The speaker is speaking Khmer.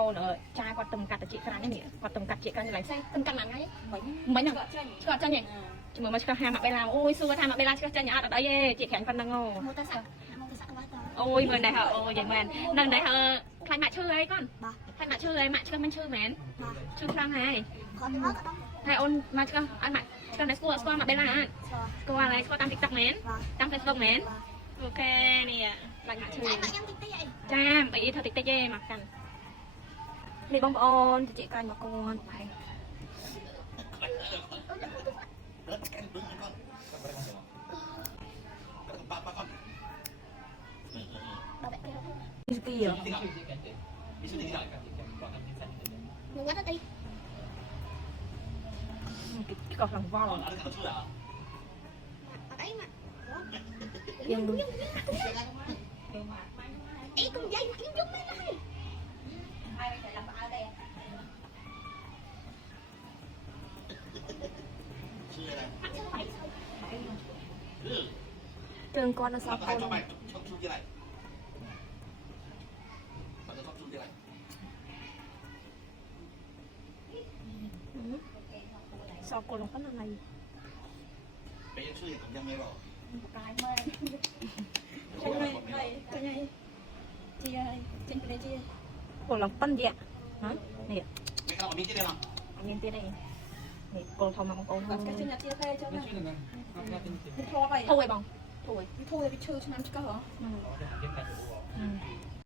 អូនចាគាត់ទំកាត់តិចក្រាញនេះគាត់ទំកាត់ជាក្រាញឡើងផ្សេងទំកាត់មួយថ្ងៃមិញហ្នឹងឆ្កត់ចាញ់ជំនួយមកឆ្កោះហាមកបេឡាអូយសួរថាមកបេឡាឆ្កោះចាញ់អត់អីទេជាក្រាញប៉ុណ្ណឹងអូយមើលដែរអូយយ៉ាងមែននឹងដែរខ្លាញ់ម៉ាក់ឈឺអីកូនខ្លាញ់ម៉ាក់ឈឺអីម៉ាក់ឆ្កោះមិនឈឺមែនឈឺខ្លាំងហើយហើយអូនមកឆ្កោះអត់ម៉ាក់ឆ្កោះតែស្គាល់មកបេឡាអត់ស្គាល់ហើយស្គាល់តាម TikTok មែនតាម Facebook មែនអូខេនេះខ្លាញ់ម៉ាក់ឈឺចាអីធ្វើតិចតិចទេមកកាន់នេះបងប្អូនតិចក្រាញ់មកកូនហើយនេះទីនឹងវត្តទីកោះឡើងវល់ยังดูไอ้กุ้งใหญ่ยิ่งยุ่งไม่ได้เจิงก้อนนะซอฟต์ชอบชุดอะไรเขาจะชอบชุดอะไรซอฟต์ก้อนลงกันอะไรไปยังชื่อผมยังไม่บอกกายมากใช่ไหมใช่ไหมจีอะไรจริงเป็นจีก้อนลงปั้นเดียฮะนี่ไม่กล้าเอามีดที่ไหนหรอเอามีดที่ไหนนี่ก้อนทองมาของก้อนก้อนกันจีน่ะจีอะไรเจ้าแม่โทรไปโทรไปบ้างโทรไปโทรไปชื่อฉันนั่นก็เหรอ